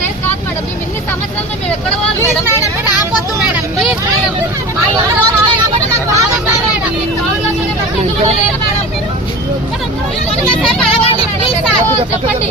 place కాదు madam మేము ఇన్ని సంవత్సరాలు మేము ఎక్కడ వాళ్ళు మేడం మీరు ఆపొద్దు మేడం ప్లీజ్ మేడం చెప్పండి